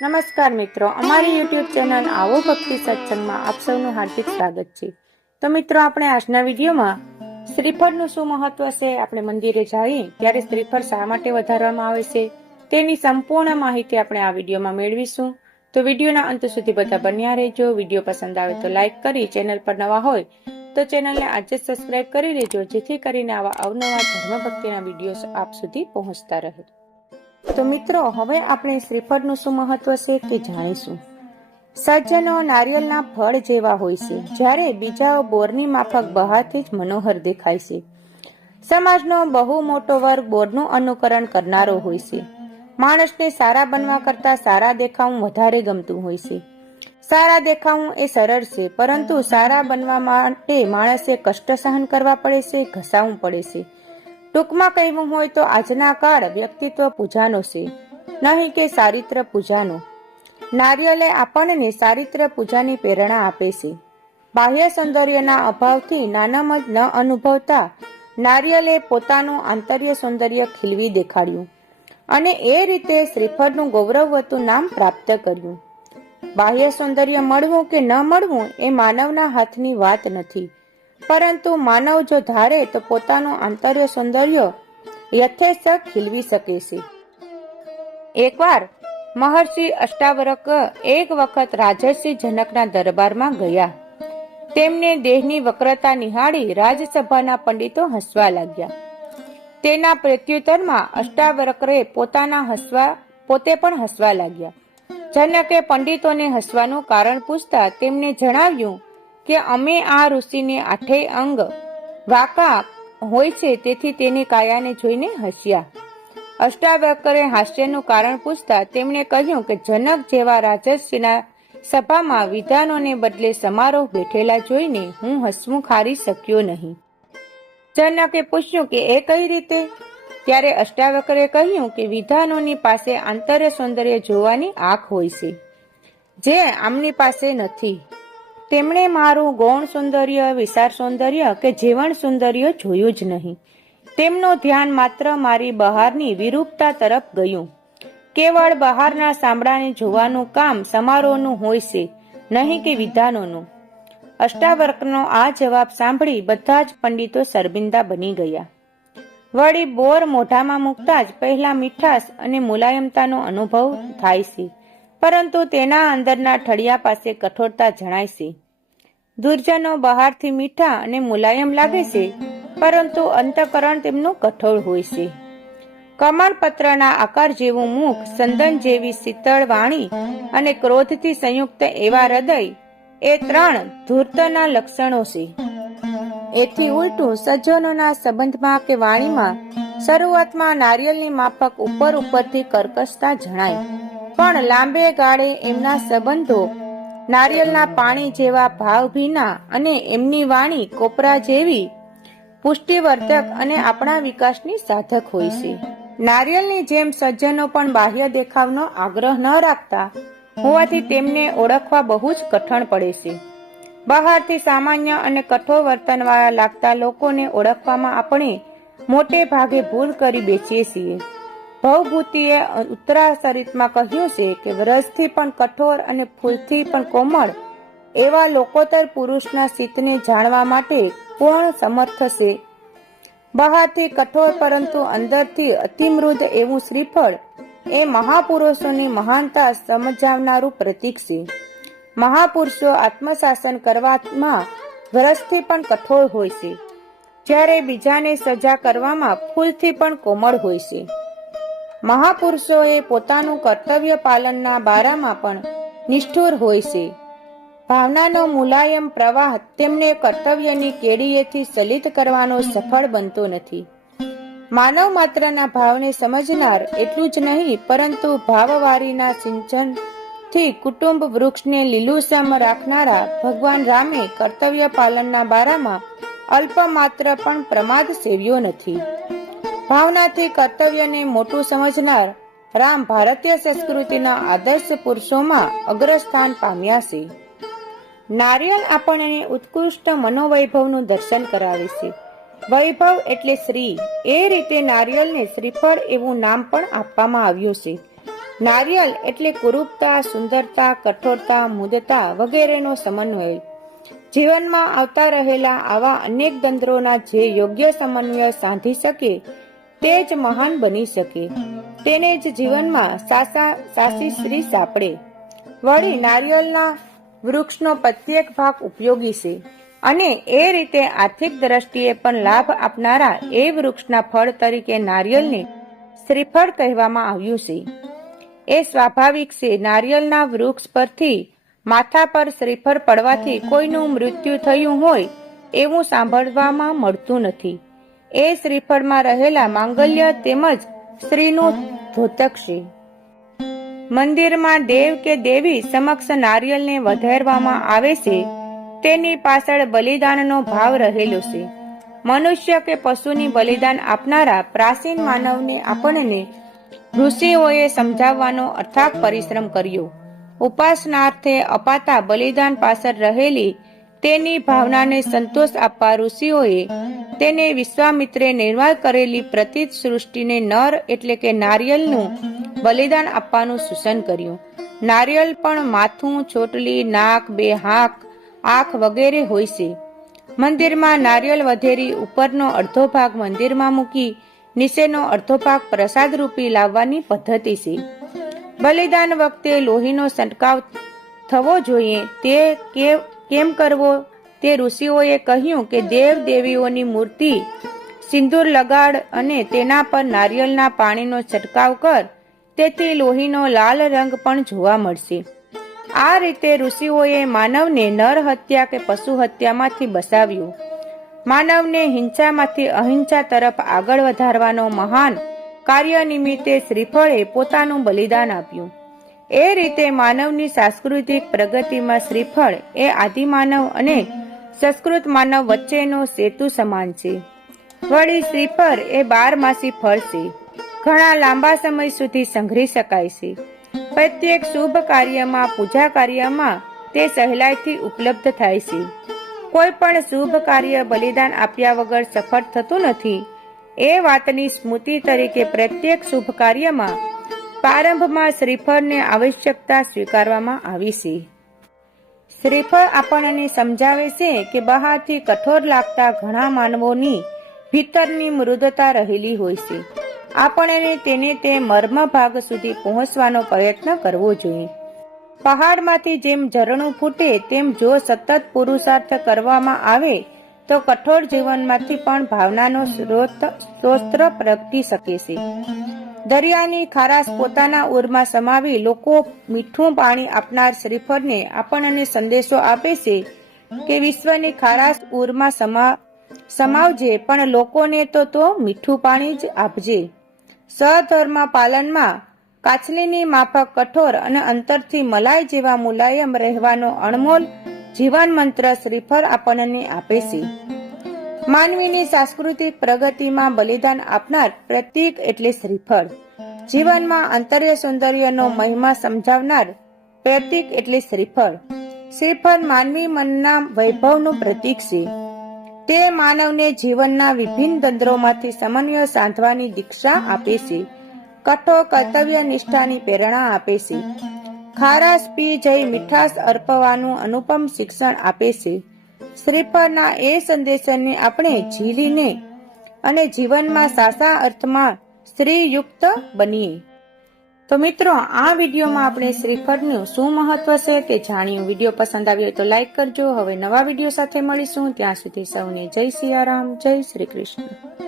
નમસ્કાર મિત્રો, અમારી યુટ્યુબ ચેનલ આવો ભક્તિ સત્સંગમાં આપ સૌનું હાર્દિક સ્વાગત છે. તો મિત્રો, આપણે આજના વિડીયોમાં શ્રીફળનું શું મહત્વ છે, આપણે મંદિરે જઈએ ત્યારે શ્રીફળ શા માટે વધારવામાં આવે છે, તેની સંપૂર્ણ માહિતી આપણે આ વિડીયોમાં મેળવીશું. તો વિડીયોના અંત સુધી બધા બન્યા રહેજો, વીડિયો પસંદ આવે તો લાઈક કરી, ચેનલ પર નવા હોય તો ચેનલને આજે સબસ્ક્રાઇબ કરી લેજો, જેથી કરીને આવા અવનવા ધર્મ ભક્તિના વીડિયો આપ સુધી પહોંચતા રહે. તો મિત્રો, હવે આપણે શ્રીફળનું શું મહત્વ છે તે જાણીશું. સજ્જનો નારિયેળના ફળ જેવા હોય છે, જ્યારે બીજાઓ બોરની માફક બહારથી જ મનોહર દેખાય છે. સમાજનો બહુ મોટો વર્ગ બોરનું અનુકરણ કરનારો હોય છે. માણસને સારા બનવા કરતા સારા દેખાવું વધારે ગમતું હોય છે. સારા દેખાવું એ સરળ છે, પરંતુ સારા બનવા માટે માણસે કષ્ટ સહન કરવા પડે છે, ઘસાવું પડે છે. ટૂંકમાં કહેવું હોય તો આજના કાળ વ્યક્તિત્વ પૂજાનો છે, નહીં કે ચારિત્ર પૂજાનો. નારિયેલે આપણને ચારિત્ર પૂજાની પ્રેરણા આપે છે. બાહ્ય સૌંદર્યના અભાવથી નાનામાં ન અનુભવતા નારિયેલે પોતાનું આંતર્ય સૌંદર્ય ખીલવી દેખાડ્યું અને એ રીતે શ્રીફળનું ગૌરવવતું નામ પ્રાપ્ત કર્યું. બાહ્ય સૌંદર્ય મળવું કે ન મળવું એ માનવના હાથની વાત નથી. પરંતુ માનવ જો ધારે તો પોતાનું આંતર્ય સૌંદર્ય યથેષ્ટ ખીલવી શકે છે. એકવાર મહર્ષિ અષ્ટાવરક એક વખત રાજર્ષિ જનકના દરબારમાં ગયા. તેમને દેહની વક્રતા નિહાળી રાજસભાના પંડિતો હસવા લાગ્યા. તેના પ્રત્યુત્તરમાં અષ્ટાવરકરે પોતાના હસવા, પોતે પણ હસવા લાગ્યા. જનકે પંડિતોને હસવાનું કારણ પૂછતા તેમને જણાવ્યું કે અમે આ ઋષિને આઠેય અંગ વાકા હોય છે, તેથી તેની કાયાને જોઈને હસ્યા. અષ્ટાવક્રે હાસ્યનું કારણ પૂછતા તેમણે કહ્યું કે જનક જેવા રાજસ્વીના સભામાં વિધાનોને બદલે સમારોહ બેઠેલા જોઈને હું હસવું ખારી શક્યો નહીં. જનકે પૂછ્યું કે એ કઈ રીતે? ત્યારે અષ્ટાવક્રે કહ્યું કે વિધાનોની પાસે આંતર્ય સૌંદર્ય જોવાની આંખ હોય છે, જે આમની પાસે નથી. તેમણે મારું ગૌણ સૌંદર્ય, વિશાળ સૌંદર્ય કે જીવન સૌંદર્ય જોયું જ નહીં. તેમનું ધ્યાન માત્ર મારી બહારની વિરૂપતા તરફ ગયું. કેવળ બહારના સાંભળાને જોવાનું કામ સમારોહનું હોય છે, નહીં કે વિધાનોનું. અષ્ટાવર્કનો આ જવાબ સાંભળી બધા જ પંડિતો શર્મિંદા બની ગયા. વળી બોર મોઢામાં મૂકતા જ પહેલા મીઠાશ અને મુલાયમતાનો અનુભવ થાય છે. પરંતુ તેના અંદરના ઠળિયા પાસે કઠોરતા જણાય છે. દુર્જનો બહારથી મીઠા અને મુલાયમ લાગે છે, પરંતુ અંતકરણ તેમનું કઠોળ હોય છે. કમળપત્રના આકાર જેવું મુખ, સંદન જેવી શીતળ વાણી અને ક્રોધથી સંયુક્ત એવા હૃદય એ ત્રણ ધૂર્તના લક્ષણો છે. એથી ઉલટું સજ્જનોના સંબંધમાં કે વાણીમાં શરૂઆતમાં નારિયેલની માફક ઉપર ઉપરથી કર્કશતા જણાય. પણ લાંબે ગાળે એમના સંબંધો નારિયેળના પાણી જેવા ભાવભીના અને એમની વાણી કોપરા જેવી પુષ્ટિવર્ધક અને આપણા વિકાસની સાધક હોય છે. નારિયેળની જેમ સજ્જનો પણ બાહ્ય દેખાવનો આગ્રહ ન રાખતા હોવાથી તેમને ઓળખવા બહુ જ કઠણ પડે છે. બહારથી સામાન્ય અને કઠોર વર્તનવાળા લાગતા લોકોને ઓળખવામાં આપણે મોટે ભાગે ભૂલ કરી બેસીએ છીએ. ભવભૂતિએ ઉત્તરા ચરિતમાં કહ્યું છે કે વ્રજથી પણ કઠોર અને ફૂલથી પણ કોમળ એવા લોકોતર પુરુષના સિતને જાણવા માટે કોણ સમર્થ છે. બહારથી કઠોર પરંતુ અંદરથી અતિમૃદ એવું શ્રીફળ એ મહાપુરુષોની મહાનતા સમજાવનારું પ્રતીક છે. મહાપુરુષો આત્મશાસન કરવામાં વ્રજથી પણ કઠોર હોય છે. જ્યારે બીજાને સજા કરવામાં ફૂલથી પણ કોમળ હોય છે. મહાપુરુષોએ પોતાનું કર્તવ્ય પાલનના બારામાં પણ નિષ્ઠુર હોય છે. ભાવનાનો મુલાયમ પ્રવાહ તેમને કર્તવ્યની કેડીએથી ચલિત કરવાનો સફળ બનતો નથી. માનવ માત્રના ભાવને સમજનાર એટલું જ નહીં, પરંતુ ભાવવારીના સિંચનથી કુટુંબ વૃક્ષને લીલુંસમ રાખનારા ભગવાન રામે કર્તવ્ય પાલનના બારામાં અલ્પ માત્ર પણ પ્રમાદ સેવ્યો નથી. ભાવનાથી કર્તવ્યને મોટું સમજનાર રામ ભારતીય સંસ્કૃતિના આદર્શ પુરુષોમાં અગ્રસ્થાન પામ્યા છે. નારિયેલ આપણને ઉત્કૃષ્ટ મનોવૈભવનું દર્શન કરાવે છે. વૈભવ એટલે શ્રી. એ રીતે નારિયેલને શ્રીફળ એવું નામ પણ આપવામાં આવ્યું છે. નારિયેલ એટલે કુરૂપતા, સુંદરતા, કઠોરતા, મુદતા વગેરેનો સમન્વય. જીવનમાં આવતા રહેલા આવા અનેક તંત્રોના જે યોગ્ય સમન્વય સાધી શકે તે જ મહાન બની શકે. તેને જ જીવનમાં સાસા, સાસી શ્રી સાંપડે. વળી નારિયેળના વૃક્ષનો પ્રત્યેક ભાગ ઉપયોગી છે. અને એ રીતે આર્થિક દ્રષ્ટિએ પણ લાભ આપનારા એ વૃક્ષના ફળ તરીકે નારિયેળને શ્રીફળ કહેવામાં આવ્યું છે. એ સ્વાભાવિક છે, નારિયેળના વૃક્ષ પરથી માથા પર શ્રીફળ પડવાથી કોઈનું મૃત્યુ થયું હોય એવું સાંભળવામાં મળતું નથી. એ શ્રીફળમાં રહેલા માંગલ્ય તેમજ સ્ત્રીનું ધોતકશી. મંદિરમાં દેવ કે દેવી સમક્ષ નારિયેળને વધારવામાં આવે છે, તેની પાછળ બલિદાનનો ભાવ રહેલો છે. મનુષ્ય કે પશુની બલિદાન આપનારા પ્રાચીન માનવને આપણને ઋષિઓએ સમજાવવાનો અથાગ પરિશ્રમ કર્યો. ઉપાસનાર્થે અપાતા બલિદાન પાછળ રહેલી તેની ભાવનાને સંતોષ આપવા ઋષિઓએ તેને વિશ્વામિત્રે નિર્માણ કરેલી પ્રતિત સૃષ્ટિને નર એટલે કે નારિયેલનું બલિદાન આપવાનું સૂચન કર્યું. નારિયેલ પણ માથું, ચોટલી, નાક, બે હાક, આંખ વગેરે હોય છે. મંદિરમાં નારિયેલ વધેરી ઉપરનો અડધો ભાગ મંદિરમાં મૂકી, નીચેનો અડધો ભાગ પ્રસાદ રૂપી લાવવાની પદ્ધતિ છે. બલિદાન વખતે લોહીનો છંટકાવ થવો જોઈએ તે કે- કેમ કરવો? તે ઋષિઓએ કહ્યું કે દેવ દેવીઓની મૂર્તિ, સિંદૂર લગાડ અને તેના પર નારિયેળના પાણીનો છંટકાવ કર. તેથી લોહીનો લાલ રંગ પણ જોવા મળશે. આ રીતે ઋષિઓએ માનવને નર હત્યા કે પશુ હત્યામાંથી બસાવ્યું માનવને હિંસામાંથી અહિંસા તરફ આગળ વધારવાનો મહાન કાર્ય નિમિત્તે શ્રીફળે પોતાનું બલિદાન આપ્યું. એ રીતે માનવની સાંસ્કૃતિક પ્રગતિમાં શ્રીફળ એ આદિમાનવ અને સંસ્કૃત માનવ વચ્ચેનો સેતુ સમાન છે. વળી શ્રીફળ એ બારમાસી ફળ છે. ઘણા લાંબા સમય સુધી સંઘરી શકાય છે. પ્રત્યેક શુભ કાર્યમાં, પૂજા કાર્યમાં તે સહેલાઈથી ઉપલબ્ધ થાય છે. કોઈ પણ શુભ કાર્ય બલિદાન આપ્યા વગર સફળ થતું નથી. એ વાતની સ્મૃતિ તરીકે પ્રત્યેક શુભ કાર્યમાં પ્રારંભમાં શ્રીફળને આવશ્યકતા સ્વીકારવામાં આવી છે. શ્રીફળ આપણને સમજાવે છે કે બહારથી કઠોર લાગતા ઘણા માનવોની ભીતરની મૃદતા રહેલી હોય છે. આપણને તેને તે મર્મ ભાગ સુધી પહોંચવાનો પ્રયત્ન કરવો જોઈએ. પહાડમાંથી જેમ ઝરણું ફૂટે તેમ જો સતત પુરુષાર્થ કરવામાં આવે, તો કઠોર જીવનમાંથી પણ ભાવનાનો સ્ત્રોત સ્ત્રોત પ્રગટી શકે છે. દરિયાની ખારાશ પોતાના ઉરમાં સમાવી લોકો મીઠું પાણી આપનાર શ્રીફળને આપણને સંદેશો આપે છે કે વિશ્વની ખારાશ ઉરમાં સમા, સમાવજે, પણ લોકોને તો તો મીઠું પાણી જ આપજે. સધર્મ પાલનમાં કાછલીની માફક કઠોર અને અંતરથી મલાઈ જેવા મુલાયમ રહેવાનો અણમોલ જીવન મંત્ર શ્રીફળ આપણને આપે છે. માનવીની સાંસ્કૃતિક પ્રગતિમાં બલિદાન આપનાર પ્રતીક એટલે શ્રીફળ. જીવનમાં અંતર્ય સૌંદર્યનો મહિમા સમજાવનાર પ્રતીક એટલે શ્રીફળ. શ્રીફળ માનવી મનના વૈભવનું પ્રતીક છે. તે માનવને જીવનના વિભિન્ન તંત્રોમાંથી સમન્વય સાધવાની દીક્ષા આપે છે. કઠોર કર્તવ્ય નિષ્ઠાની પ્રેરણા આપે છે. ખારાશ પી જઈ મીઠાશ અર્પવાનું અનુપમ શિક્ષણ આપે છે. શ્રીફળના એ સંદેશને આપણે ઝીલીને અને જીવનમાં સાસા અર્થમાં સ્ત્રીયુક્ત બનીએ. તો મિત્રો, આ વિડીયોમાં આપણે શ્રીફળનું શું મહત્વ છે તે જાણ્યું. વીડિયો પસંદ આવ્યો તો લાઈક કરજો. હવે નવા વીડિયો સાથે મળીશું. ત્યાં સુધી સૌને જય સિયારામ, જય શ્રી કૃષ્ણ.